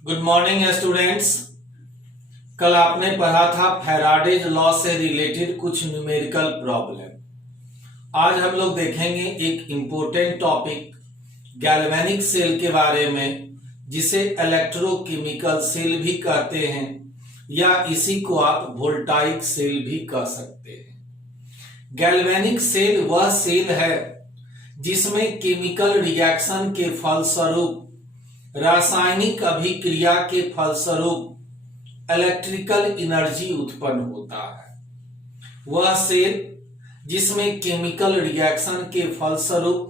Good morning students. कल आपने पढ़ा था फैराडेज लॉ से रिलेटेड कुछ न्यूमेरिकल प्रॉब्लम। आज हम लोग देखेंगे एक इंपॉर्टेंट टॉपिक गैल्वेनिक सेल के बारे में, जिसे इलेक्ट्रोकेमिकल सेल भी कहते हैं या इसी को आप वोल्टाइक सेल भी कह सकते हैं। गैल्वेनिक सेल वह सेल है जिसमें केमिकल रिएक्शन के फलस्वरूप, रासायनिक अभिक्रिया के फलस्वरूप इलेक्ट्रिकल एनर्जी उत्पन्न होता है। वह सेल जिसमें केमिकल रिएक्शन के फलस्वरूप,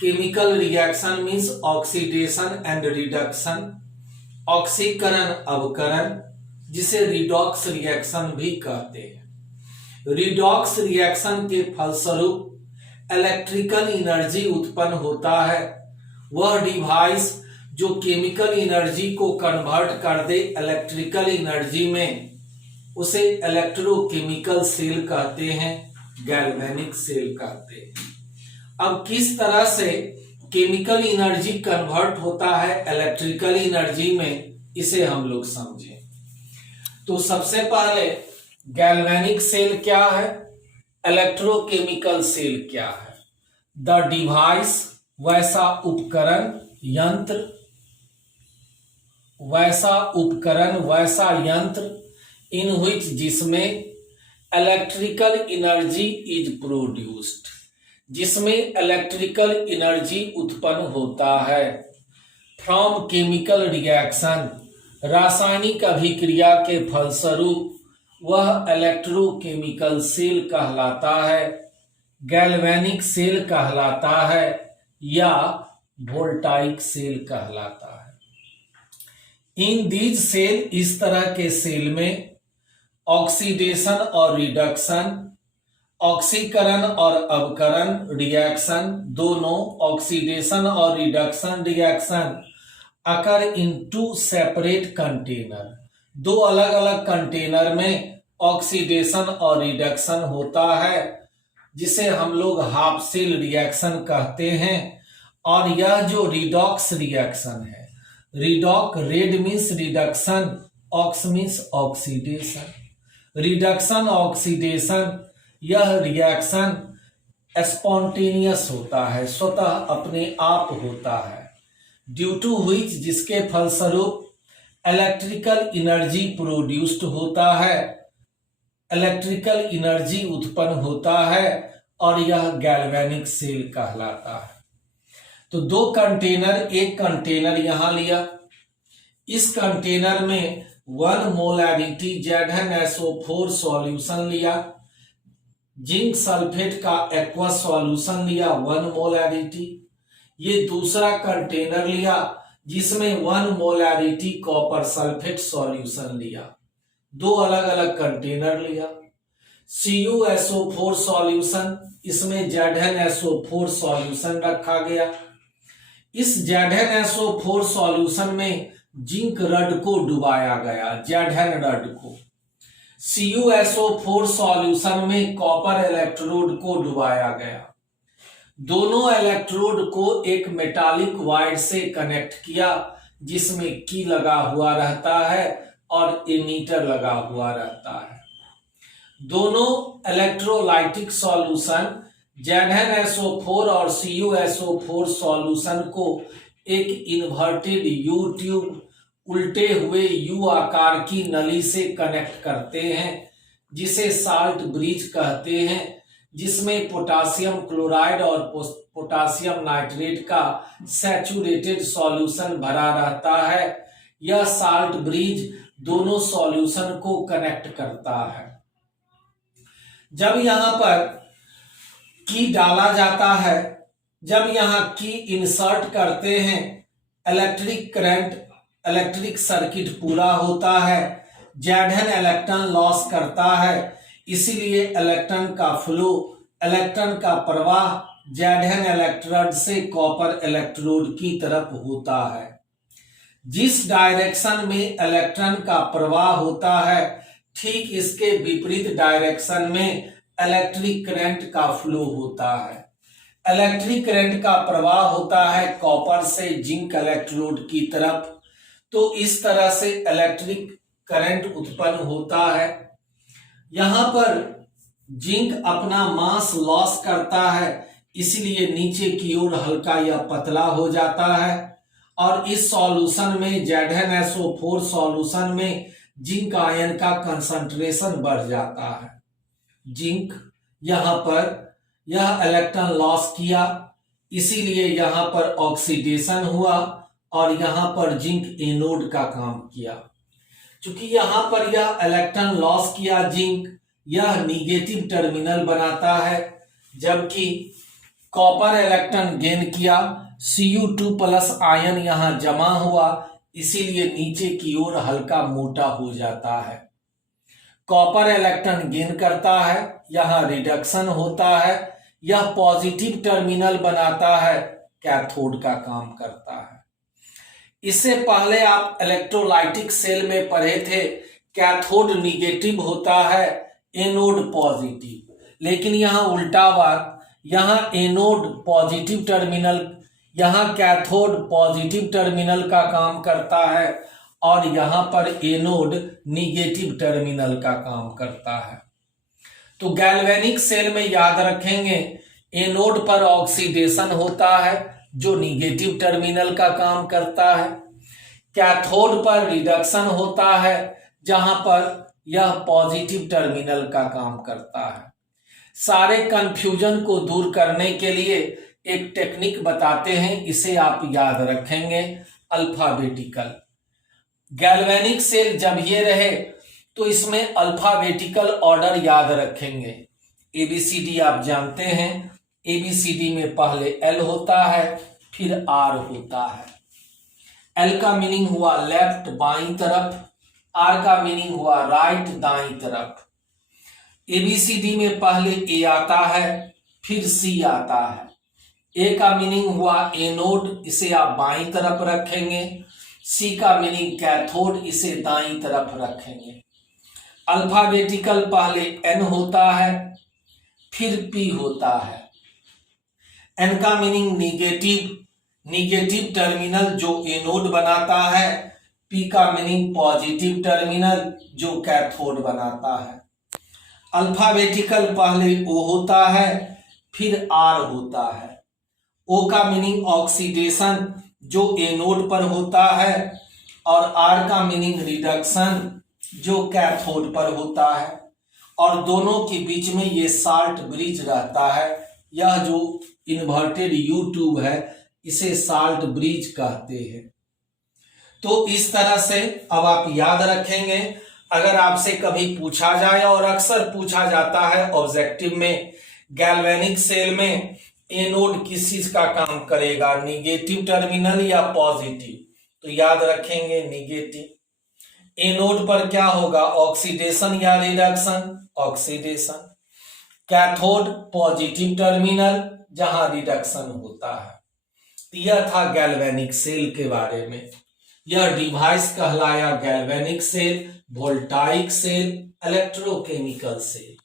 chemical reaction means oxidation and reduction, ऑक्सीकरण अवकरण, जिसे रिडॉक्स रिएक्शन भी कहते हैं। रिडॉक्स रिएक्शन के फलस्वरूप इलेक्ट्रिकल एनर्जी उत्पन्न होता है। वह डिवाइस जो केमिकल एनर्जी को कन्वर्ट कर दे इलेक्ट्रिकल एनर्जी में, उसे इलेक्ट्रोकेमिकल सेल कहते हैं, गैल्वेनिक सेल कहते हैं। अब किस तरह से केमिकल एनर्जी कन्वर्ट होता है इलेक्ट्रिकल एनर्जी में, इसे हम लोग समझें। तो सबसे पहले गैल्वेनिक सेल क्या है, इलेक्ट्रोकेमिकल सेल क्या है। द डिवाइस वैसा उपकरण, यंत्र, वैसा यंत्र इन विच जिसमें इलेक्ट्रिकल एनर्जी इज प्रोड्यूस्ड, जिसमें इलेक्ट्रिकल एनर्जी उत्पन्न होता है फ्रॉम केमिकल रिएक्शन, रासायनिक अभिक्रिया के फलस्वरूप, वह इलेक्ट्रोकेमिकल सेल कहलाता है, गैल्वेनिक सेल कहलाता है या वोल्टाइक सेल कहलाता है। इन दीज सेल, इस तरह के सेल में ऑक्सीडेशन और रिडक्शन, ऑक्सीकरण और अवकरण रिएक्शन, दोनों ऑक्सीडेशन और reduction reaction occur in two separate container, दो अलग अलग कंटेनर में ऑक्सीडेशन और रिडक्शन होता है, जिसे हम लोग हाफ सेल रिएक्शन कहते हैं। और यह जो रिडॉक्स रिएक्शन है, redox, red means reduction, ox means oxidation, reduction oxidation, यह रिएक्शन स्पॉन्टेनियस होता है, स्वतः अपने आप होता है। ड्यू टू व्हिच, जिसके फलस्वरूप इलेक्ट्रिकल एनर्जी प्रोड्यूस्ड होता है, इलेक्ट्रिकल एनर्जी उत्पन्न होता है, और यह गैल्वेनिक सेल कहलाता है। तो दो कंटेनर, एक कंटेनर यहां लिया, इस कंटेनर में 1 मोलैरिटी ZnSO4 सॉल्यूशन लिया, जिंक सल्फेट का एक्वस सॉल्यूशन लिया 1 मोलैरिटी। ये दूसरा कंटेनर लिया जिसमें 1 मोलैरिटी कॉपर सल्फेट सॉल्यूशन लिया, दो अलग अलग कंटेनर लिया। CuSO4 सॉल्यूशन, इसमें ZnSO4 सॉल्यूशन रखा गया। इस ZnSO4 सॉल्यूशन में जिंक रड को डुबाया गया, Zn रड को। CuSO4 सॉल्यूशन में कॉपर इलेक्ट्रोड को डुबाया गया। दोनों इलेक्ट्रोड को एक मेटालिक वायर से कनेक्ट किया, जिसमें की लगा हुआ रहता है और एमीटर लगा हुआ रहता है। दोनों इलेक्ट्रोलाइटिक सॉल्यूशन ZnSO4 और CuSO4 सॉल्यूशन को एक इन्वर्टेड यू ट्यूब, उल्टे हुए यू आकार की नली से कनेक्ट करते हैं, जिसे साल्ट ब्रिज कहते हैं, जिसमें पोटासियम क्लोराइड और पोटासियम नाइट्रेट का सैचुरेटेड सॉल्यूशन भरा रहता है। यह साल्ट ब्रिज दोनों सॉल्यूशन को कनेक्ट करता है। जब यहां पर की डाला जाता है, जब यहां की इंसर्ट करते हैं, इलेक्ट्रिक करंट, इलेक्ट्रिक सर्किट पूरा होता है, Zn इलेक्ट्रॉन लॉस करता है, इसीलिए इलेक्ट्रॉन का फ्लो, इलेक्ट्रॉन का प्रवाह Zn इलेक्ट्रोड से कॉपर इलेक्ट्रोड की तरफ होता है। जिस डायरेक्शन में इलेक्ट्रॉन का प्रवाह होता है, ठीक इसके विपरीत डायरेक्शन में इलेक्ट्रिक करंट का फ्लो होता है। इलेक्ट्रिक करंट का प्रवाह होता है कॉपर से जिंक इलेक्ट्रोड की तरफ। तो इस तरह से इलेक्ट्रिक करंट उत्पन्न होता है। यहां पर जिंक अपना मास लॉस करता है, इसलिए नीचे की ओर हल्का या पतला हो जाता है और इस सॉल्यूशन में ZnSO4 सॉल्यूशन में जिंक आयन का कंसंट्रेशन बढ़ जाता है। जिंक यहां पर यह इलेक्ट्रॉन लॉस किया, इसीलिए यहां पर ऑक्सीडेशन हुआ और यहां पर जिंक एनोड का काम किया। चूंकि यहां पर यह इलेक्ट्रॉन लॉस किया जिंक, यह निगेटिव टर्मिनल बनाता है, जबकि कॉपर इलेक्ट्रॉन गेन किया, Cu2+ आयन यहां जमा हुआ, इसीलिए नीचे की ओर हल्का मोटा हो जाता है। कॉपर इलेक्ट्रॉन गेन करता है, यहां रिडक्शन होता है, यह पॉजिटिव टर्मिनल बनाता है, कैथोड का काम करता है। इससे पहले आप इलेक्ट्रोलाइटिक सेल में पढ़े थे, कैथोड निगेटिव होता है, एनोड पॉजिटिव, लेकिन यहां उल्टा बात, यहां एनोड पॉजिटिव टर्मिनल, यहां कैथोड पॉजिटिव टर्मिनल का काम करता है और यहां पर एनोड निगेटिव टर्मिनल का काम करता है। तो गैल्वेनिक सेल में याद रखेंगे, एनोड पर ऑक्सीडेशन होता है जो निगेटिव टर्मिनल का काम करता है, कैथोड पर रिडक्शन होता है जहां पर यह पॉजिटिव टर्मिनल का काम करता है। सारे कंफ्यूजन को दूर करने के लिए एक टेक्निक बताते हैं, इसे आप याद रखेंगे, अल्फाबेटिकल। गैल्वेनिक सेल जब ये रहे तो इसमें अल्फाबेटिकल ऑर्डर याद रखेंगे। ABCD आप जानते हैं, ABCD में पहले L होता है, फिर R होता है। L का मीनिंग हुआ लेफ्ट बाईं तरफ, R का मीनिंग हुआ राइट दाईं तरफ। ABCD में पहले A आता है, फिर C आता है। A का मीनिंग हुआ एनोड, इसे आप बाईं तरफ रखेंगे। C का मीनिंग कैथोड, इसे दाईं तरफ रखेंगे। अल्फाबेटिकल पहले N होता है, फिर P होता है। N का मीनिंग निगेटिव, निगेटिव टर्मिनल जो एनोड बनाता है। P का मीनिंग पॉजिटिव टर्मिनल जो कैथोड बनाता है। अल्फाबेटिकल पहले O होता है, फिर R होता है। O का मीनिंग ऑक्सीडेशन जो एनोड पर होता है और R का मीनिंग रिडक्शन जो कैथोड पर होता है, और दोनों के बीच में ये साल्ट ब्रिज रहता है। यह जो इन्वर्टेड U ट्यूब है, इसे साल्ट ब्रिज कहते हैं। तो इस तरह से अब आप याद रखेंगे, अगर आपसे कभी पूछा जाए, और अक्सर पूछा जाता है ऑब्जेक्टिव में, गैल्वेनिक सेल में एनोड किस चीज का काम करेगा, निगेटिव टर्मिनल या पॉजिटिव, तो याद रखेंगे निगेटिव। एनोड पर क्या होगा, ऑक्सीडेशन या reduction, oxidation. Cathode positive terminal जहां रिडक्शन होता है। यह था गैल्वेनिक सेल के बारे में। यह डिवाइस कहलाया galvanic cell, voltaic cell, electrochemical cell.